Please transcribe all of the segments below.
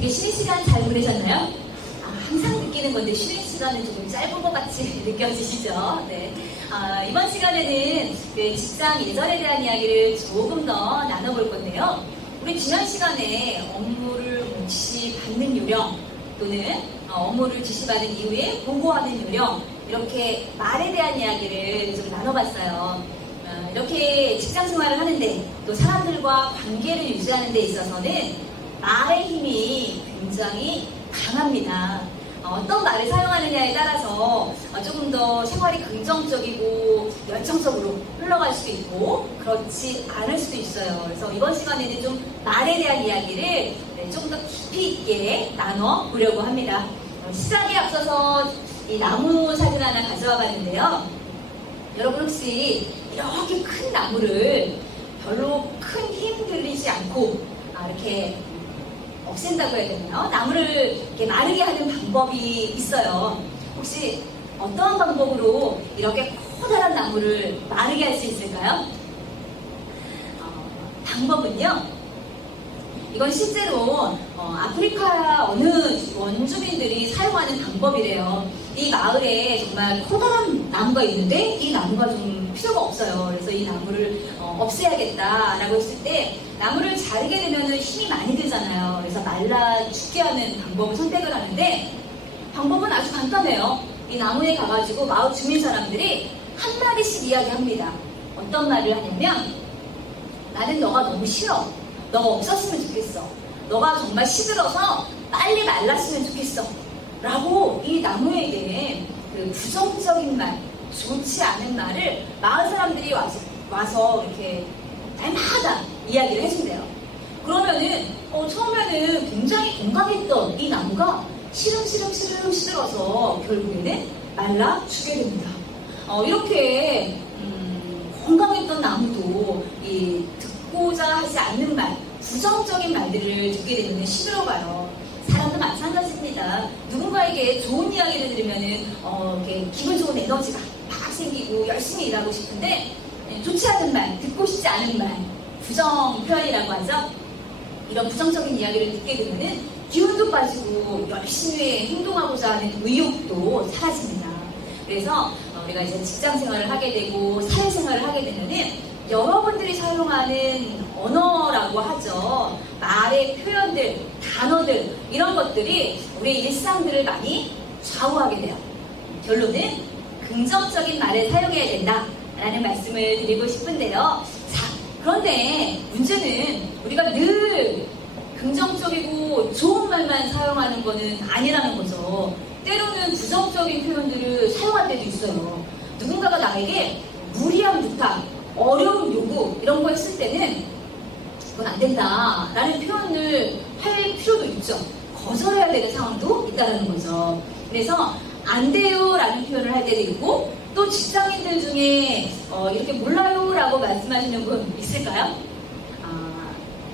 어떻게 쉬는 시간 잘 보내셨나요? 항상 느끼는 건데 쉬는 시간은 조금 짧은 것 같이 느껴지시죠? 네. 이번 시간에는 그 직장 예절에 대한 이야기를 조금 더 나눠볼 건데요. 우리 지난 시간에 업무를 지시받는 요령 또는 업무를 지시받은 이후에 보고하는 요령, 이렇게 말에 대한 이야기를 좀 나눠봤어요. 이렇게 직장 생활을 하는데 또 사람들과 관계를 유지하는 데 있어서는 말의 힘이 굉장히 강합니다. 어떤 말을 사용하느냐에 따라서 조금 더 생활이 긍정적이고 열정적으로 흘러갈 수도 있고 그렇지 않을 수도 있어요. 그래서 이번 시간에는 좀 말에 대한 이야기를 조금 더 깊이 있게 나눠보려고 합니다. 시작에 앞서서 이 나무 사진 하나 가져와 봤는데요. 여러분 혹시 이렇게 큰 나무를 별로 큰 힘 들이지 않고 이렇게 없앤다고 해야 되나요? 나무를 이렇게 마르게 하는 방법이 있어요. 혹시 어떤 방법으로 이렇게 커다란 나무를 마르게 할 수 있을까요? 방법은요, 이건 실제로 아프리카 어느 원주민들이 사용하는 방법이래요. 이 마을에 정말 커다란 나무가 있는데 이 나무가 좀 필요가 없어요. 그래서 이 나무를 없애야겠다라고 했을 때 나무를 자르게 되면 힘이 많이 들잖아요. 그래서 말라 죽게 하는 방법을 선택을 하는데 방법은 아주 간단해요. 이 나무에 가가지고 마을 주민 사람들이 한마디씩 이야기합니다. 어떤 말을 하냐면, 나는 너가 너무 싫어. 너가 없었으면 좋겠어. 너가 정말 시들어서 빨리 말랐으면 좋겠어. 라고 이 나무에게 그 부정적인 말, 좋지 않은 말을 마을 사람들이 와서 이렇게 날마다 이야기를 해준대요. 그러면은 처음에는 굉장히 건강했던 이 나무가 시름시름 시들어서 결국에는 말라 죽게 됩니다. 이렇게 건강했던 나무도 이 듣고자 하지 않는 말, 부정적인 말들을 듣게 되면 시들어가요. 사람도 마찬가지입니다. 누군가에게 좋은 이야기를 들으면은 이렇게 기분 좋은 에너지가 막 생기고 열심히 일하고 싶은데 좋지 않은 말, 듣고 싶지 않은 말, 부정 표현이라고 하죠. 이런 부정적인 이야기를 듣게 되면은 기운도 빠지고 열심히 행동하고자 하는 의욕도 사라집니다. 그래서 우리가 이제 직장 생활을 하게 되고 사회생활을 하게 되면은 여러분들이 사용하는 언어라고 하죠. 말의 표현들, 단어들, 이런 것들이 우리의 일상들을 많이 좌우하게 돼요. 결론은 긍정적인 말을 사용해야 된다라는 말씀을 드리고 싶은데요. 자, 그런데 문제는 우리가 늘 긍정적이고 좋은 말만 사용하는 것은 아니라는 거죠. 때로는 부정적인 표현들을 사용할 때도 있어요. 누군가가 나에게 무리한 부탁, 어려운 요구 이런 거 했을 때는 그건 안 된다라는 표현을 할 필요도 있죠. 거절해야 되는 상황도 있다는 거죠. 그래서 안 돼요라는 표현을 할 때도 있고, 또 직장인들 중에 이렇게 몰라요라고 말씀하시는 분 있을까요?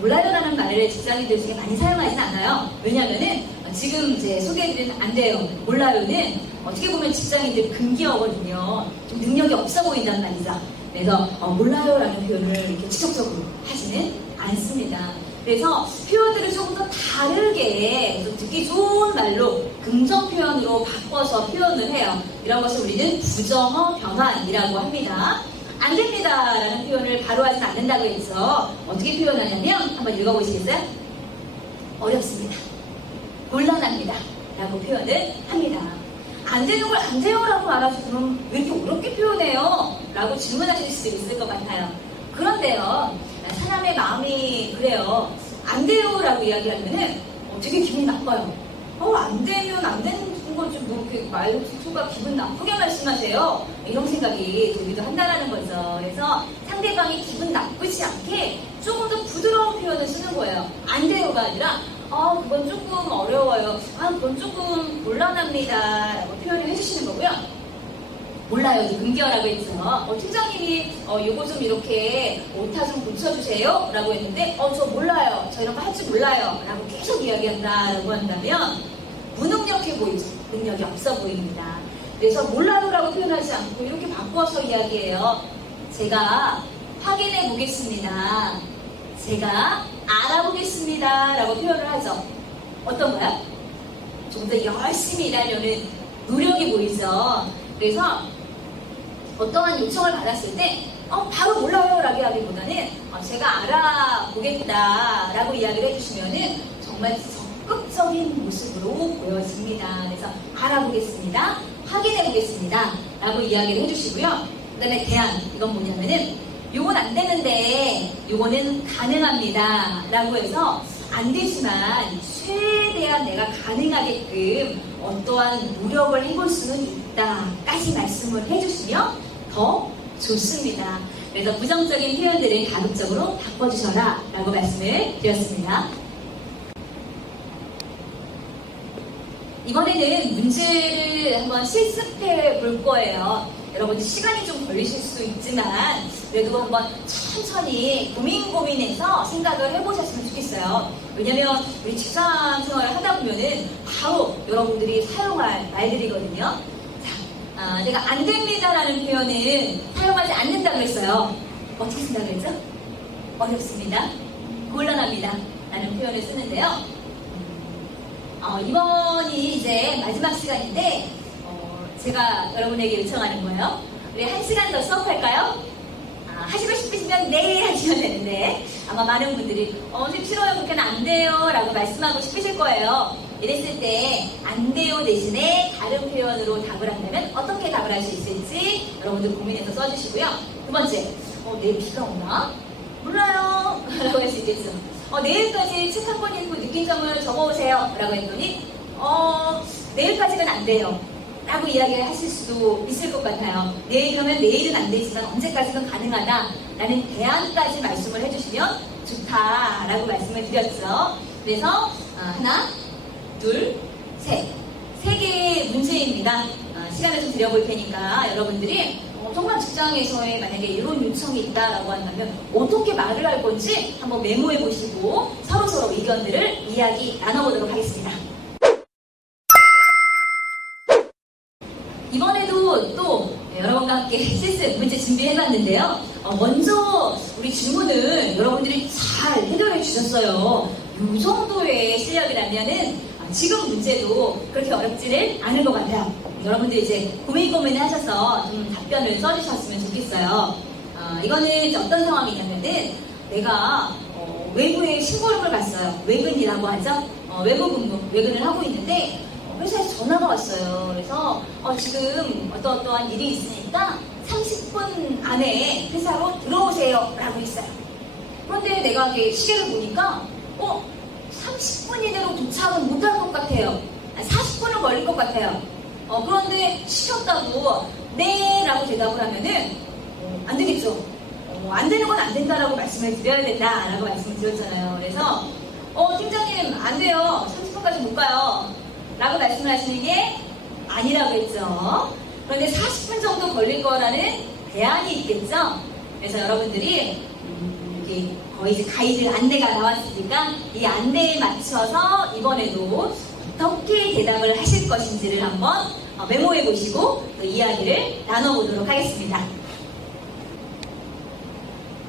몰라요라는 말을 직장인들 중에 많이 사용하지는 않아요. 왜냐하면은 지금 이제 소개해드린 안 돼요, 몰라요는 어떻게 보면 직장인들 금기어거든요. 좀 능력이 없어 보인단 말이죠. 그래서 몰라요라는 표현을 이렇게 직접적으로 하지는 않습니다. 그래서 표현들을 조금 더 다르게 좀 듣기 좋은 말로 긍정 표현으로 바꿔서 표현을 해요. 이런 것을 우리는 부정어 변환이라고 합니다. 안 됩니다 라는 표현을 바로 하진 않는다고 해서 어떻게 표현하냐면 한번 읽어보시겠어요? 어렵습니다. 곤란합니다 라고 표현을 합니다. 안 되는 걸 안 돼요 라고 말하죠. 그럼 왜 이렇게 어렵게 표현해요? 라고 질문하실 수도 있을 것 같아요. 그런데요, 사람의 마음이 그래요. 안 돼요 라고 이야기하면은 되게 기분이 나빠요. 안 되면 안 되는 거지 뭐 이렇게 말투가 기분 나쁘게 말씀하세요. 이런 생각이 들기도 한다는 거죠. 그래서 상대방이 기분 나쁘지 않게 조금 더 부드러운 표현을 쓰는 거예요. 안 돼요가 아니라 그건 조금 어려워요. 그건 조금 곤란합니다 라고 표현을 해주시는 거고요. 몰라요, 금기어라고 했죠. 팀장님이 요거 좀 이렇게 오타 좀 고쳐주세요 라고 했는데 저 몰라요, 저 이런 거 할 줄 몰라요 라고 계속 이야기한다라고 한다면 무능력해 보이죠. 능력이 없어 보입니다. 그래서 몰라요 라고 표현하지 않고 이렇게 바꿔서 이야기해요. 제가 확인해 보겠습니다. 제가 알아보겠습니다 라고 표현을 하죠. 어떤 거야? 좀 더 열심히 일하려는 노력이 보이죠. 그래서 어떠한 요청을 받았을 때 바로 몰라요 라고 하기보다는 제가 알아보겠다 라고 이야기를 해주시면은 정말 적극적인 모습으로 보여집니다. 그래서 알아보겠습니다, 확인해 보겠습니다 라고 이야기를 해주시고요. 그 다음에 대안, 이건 뭐냐면은 요건 안 되는데 요거는 가능합니다 라고 해서 안 되지만 최대한 내가 가능하게끔 어떠한 노력을 해볼 수는 있다까지 말씀을 해주시면 더 좋습니다. 그래서 부정적인 표현들을 가급적으로 바꿔주셔라 라고 말씀을 드렸습니다. 이번에는 문제를 한번 실습해 볼 거예요. 여러분들 시간이 좀 걸리실 수 있지만 그래도 한번 천천히 고민해서 생각을 해보셨으면 좋겠어요. 왜냐면 우리 직장 생활을 하다 보면은 바로 여러분들이 사용할 말들이거든요. 자, 내가 안 됩니다라는 표현은 사용하지 않는다고 했어요. 어떻게 쓴다고 했죠? 어렵습니다, 곤란합니다 라는 표현을 쓰는데요. 이번이 이제 마지막 시간인데 제가 여러분에게 요청하는 거예요. 우리 1시간 더 수업할까요? 하시고 싶으시면 내일 하시면 되는데 아마 많은 분들이 선생님 싫어요, 그렇게는 안 돼요 라고 말씀하고 싶으실 거예요. 이랬을 때 안 돼요 대신에 다른 표현으로 답을 한다면 어떻게 답을 할 수 있을지 여러분들 고민해서 써주시고요. 두 번째, 내일 비가 오나? 몰라요 라고 할 수 있겠죠. 내일까지 책 한 권 읽고 느낀 점을 적어오세요 라고 했더니 내일까지는 안 돼요 라고 이야기를 하실 수도 있을 것 같아요. 그러면 내일은 안 되지만 언제까지는 가능하다 라는 대안까지 말씀을 해주시면 좋다라고 말씀을 드렸죠. 그래서 하나, 둘, 셋. 3개의 문제입니다. 시간을 좀 드려볼 테니까 여러분들이 정말 직장에서의 만약에 이런 요청이 있다라고 한다면 어떻게 말을 할 건지 한번 메모해 보시고 서로서로 의견들을 이야기 나눠보도록 하겠습니다. 이번에도 또 여러분과 함께 실습 문제 준비해봤는데요. 먼저 우리 질문을 여러분들이 잘 해결해 주셨어요. 이 정도의 실력이라면은 지금 문제도 그렇게 어렵지는 않을 것 같아요. 여러분들 이제 고민을 하셔서 좀 답변을 써주셨으면 좋겠어요. 이거는 이제 어떤 상황이냐면은 내가 외부에 심부름을 갔어요. 외근이라고 하죠. 외근을 하고 있는데 회사에서 전화가 왔어요. 그래서 지금 어떠한 일이 있으니까 30분 안에 회사로 들어오세요 라고 했어요. 그런데 내가 시계를 보니까 30분 이내로 도착은 못할 것 같아요. 40분은 걸릴 것 같아요. 그런데 시켰다고 네 라고 대답을 하면은 안 되겠죠. 안 되는 건 안 된다라고 말씀을 드려야 된다라고 말씀을 드렸잖아요. 그래서 팀장님 안 돼요. 30분까지 못 가요 라고 말씀을 하시는 게 아니라고 했죠. 그런데 40분 정도 걸릴 거라는 대안이 있겠죠. 그래서 여러분들이 이렇게 거의 이제 가이드 안내가 나왔으니까 이 안내에 맞춰서 이번에도 어떻게 대답을 하실 것인지를 한번 메모해 보시고 또 이야기를 나눠보도록 하겠습니다.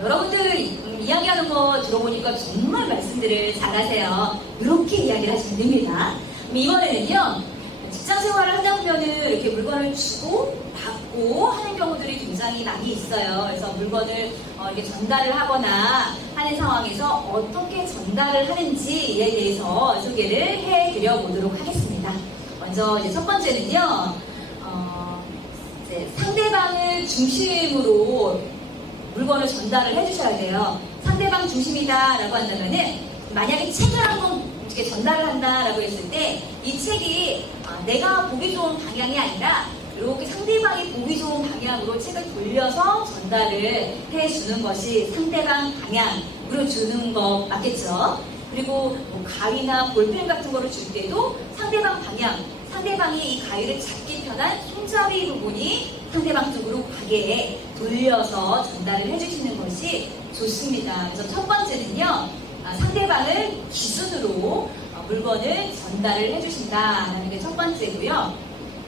여러분들 이야기하는 거 들어보니까 정말 말씀들을 잘하세요. 이렇게 이야기를 하시면 됩니다. 이번에는요, 직장 생활을 하다 보면은 이렇게 물건을 주고 받고 하는 경우들이 굉장히 많이 있어요. 그래서 물건을 이렇게 전달을 하거나 하는 상황에서 어떻게 전달을 하는지에 대해서 소개를 해드려 보도록 하겠습니다. 먼저 이제 첫 번째는요, 이제 상대방을 중심으로 물건을 전달을 해주셔야 돼요. 상대방 중심이다라고 한다면은 만약에 책을 한번 이렇게 전달을 한다라고 했을 때 이 책이 내가 보기 좋은 방향이 아니라 이렇게 상대방이 보기 좋은 방향으로 책을 돌려서 전달을 해주는 것이 상대방 방향으로 주는 거 맞겠죠? 그리고 뭐 가위나 볼펜 같은 거를 줄 때도 상대방 방향, 상대방이 이 가위를 잡기 편한 손잡이 부분이 상대방 쪽으로 가게 돌려서 전달을 해주시는 것이 좋습니다. 그래서 첫 번째는요, 상대방을 기준으로 물건을 전달을 해주신다라는 게 첫 번째고요.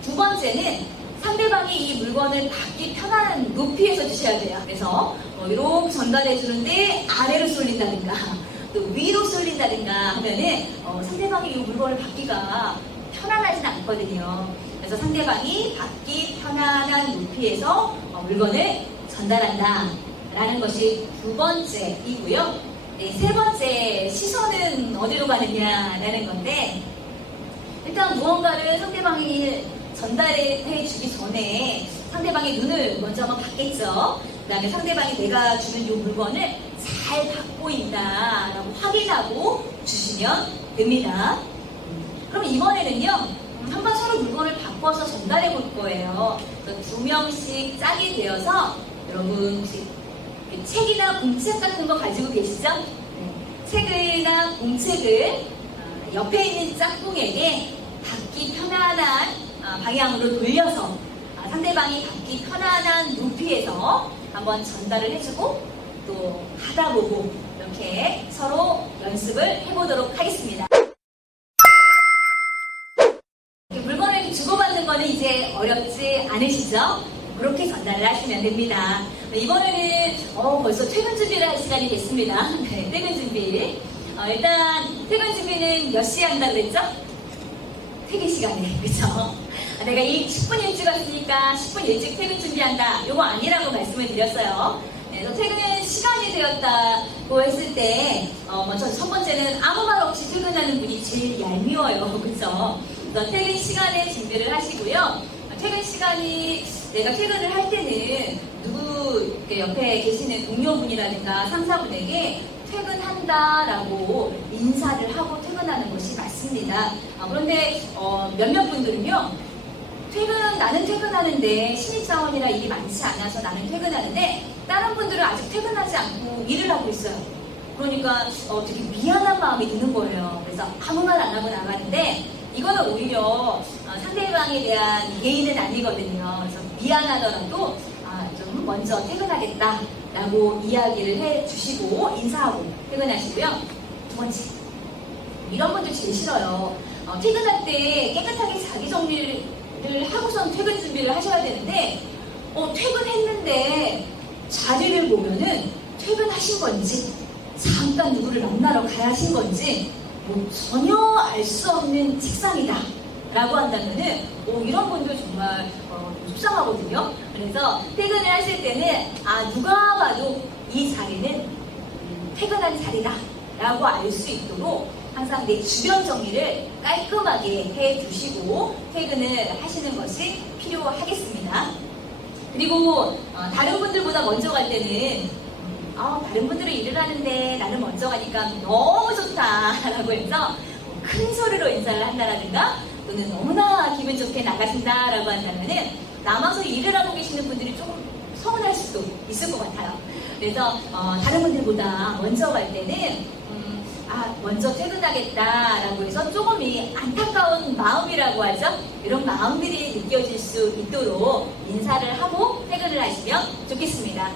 두 번째는 상대방이 이 물건을 받기 편한 높이에서 주셔야 돼요. 그래서 이렇게 전달해 주는데 아래로 쏠린다든가 또 위로 쏠린다든가 하면은 상대방이 이 물건을 받기가 편안하진 않거든요. 그래서 상대방이 받기 편안한 높이에서 물건을 전달한다 라는 것이 두 번째이고요. 네, 세 번째, 시선은 어디로 가느냐라는 건데, 일단 무언가를 상대방이 전달해 주기 전에 상대방의 눈을 먼저 한번 받겠죠. 그 다음에 상대방이 내가 주는 이 물건을 잘 받고 있다라고 확인하고 주시면 됩니다. 그럼 이번에는요, 한번 서로 물건을 바꿔서 전달해 볼 거예요. 두 명씩 짝이 되어서 여러분 혹시 책이나 공책 같은 거 가지고 계시죠? 네. 책이나 공책을 옆에 있는 짝꿍에게 받기 편안한 방향으로 돌려서 상대방이 받기 편안한 높이에서 한번 전달을 해주고 또 받아보고 이렇게 서로 연습을 해보도록 하겠습니다. 물건을 주고받는 거는 이제 어렵지 않으시죠? 그렇게 전달을 하시면 됩니다. 이번에는 벌써 퇴근 준비를 할 시간이 됐습니다. 네, 퇴근 준비. 일단 퇴근 준비는 몇 시에 한다고 그랬죠? 퇴근 시간에, 그쵸? 내가 10분 일찍 왔으니까 10분 일찍 퇴근 준비한다. 요거 아니라고 말씀을 드렸어요. 그래서 퇴근 시간이 되었다고 했을 때, 먼저 첫 번째는 아무 말 없이 퇴근하는 분이 제일 얄미워요. 그쵸? 그래서 퇴근 시간에 준비를 하시고요. 퇴근 시간이 내가 퇴근을 할 때는 누구 옆에 계시는 동료분이라든가 상사분에게 퇴근한다라고 인사를 하고 퇴근하는 것이 맞습니다. 그런데 몇몇 분들은요, 나는 퇴근하는데 신입사원이라 일이 많지 않아서 나는 퇴근하는데 다른 분들은 아직 퇴근하지 않고 일을 하고 있어요. 그러니까 되게 미안한 마음이 드는 거예요. 그래서 아무 말 안 하고 나가는데 이거는 오히려 상대방에 대한 예의는 아니거든요. 그래서 미안하더라도 좀 먼저 퇴근하겠다라고 이야기를 해주시고 인사하고 퇴근하시고요. 두 번째, 이런 분들 제일 싫어요. 퇴근할 때 깨끗하게 자기 정리를 하고선 퇴근 준비를 하셔야 되는데 퇴근했는데 자리를 보면은 퇴근하신 건지 잠깐 누구를 만나러 가야 하신 건지 전혀 알 수 없는 책상이다 라고 한다면은 이런 분들 정말 속상하거든요. 그래서 퇴근을 하실 때는 누가 봐도 이 자리는 퇴근한 자리다 라고 알 수 있도록 항상 내 주변 정리를 깔끔하게 해두시고 퇴근을 하시는 것이 필요하겠습니다. 그리고 다른 분들보다 먼저 갈 때는 다른 분들은 일을 하는데 나는 먼저 가니까 너무 좋다라고 해서 큰 소리로 인사를 한다라든가 또는 너무나 기분 좋게 나가신다라고 한다면은 남아서 일을 하고 계시는 분들이 조금 서운할 수도 있을 것 같아요. 그래서 다른 분들보다 먼저 갈 때는 먼저 퇴근하겠다라고 해서 조금이 안타까운 마음이라고 하죠. 이런 마음들이 느껴질 수 있도록 인사를 하고 퇴근을 하시면 좋겠습니다.